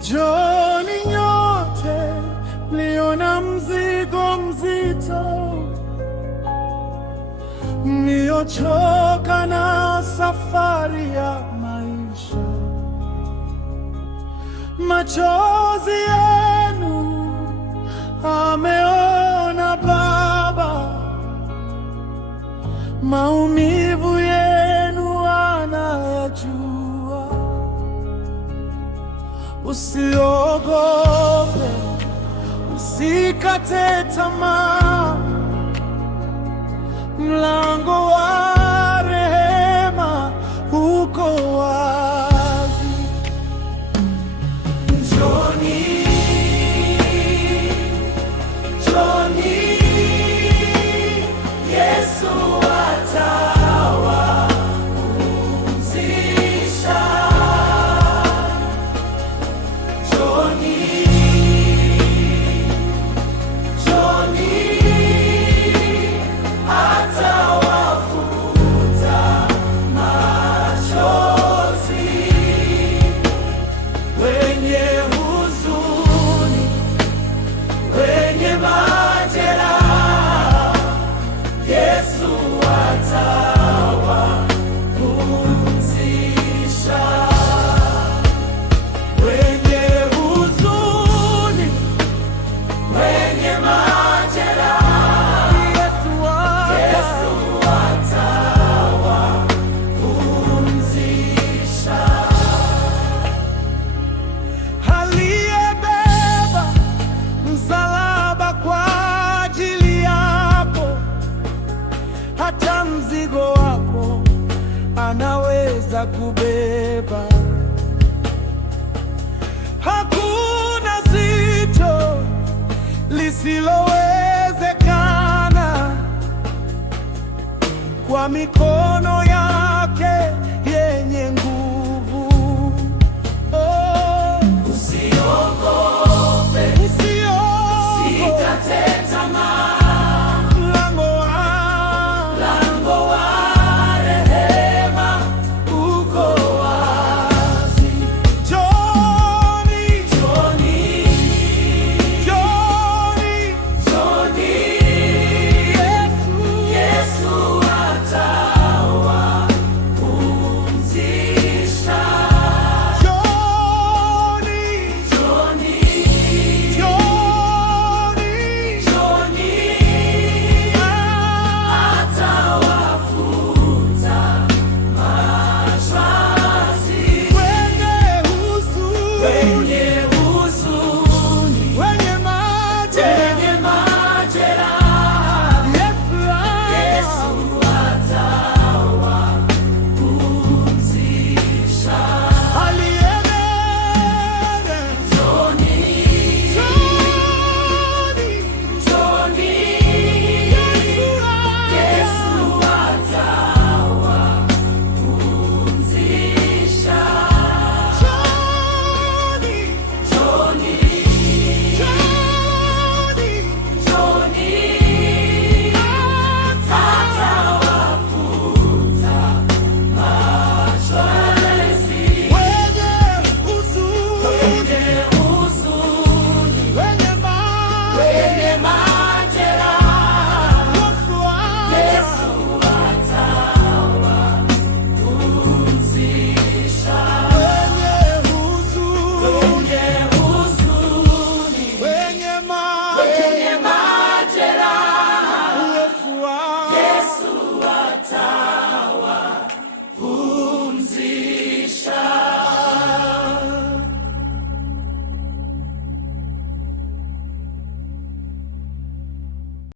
Njooni nyote mlio na mzigo mzito, mliochoka na safari ya maisha. Machozi yenu ameona Baba, maumivu yenu anayajua. Usiogope, usikate tamaa, mlango wa rehema uko wazi. Njooni, njooni, Yesu atawapumzisha. Njooni, njooni, atawafuta machozi. Wenye huzuni, wenye majeraha, Yesu atawapumzisha. Wenye huzuni, wenye majeraha, Yesu atawapumzisha. Aliyebeba msalaba kwa ajili yako, hata mzigo wako anaweza kubeba. Hakuna zito lisilowezekana kwa mikono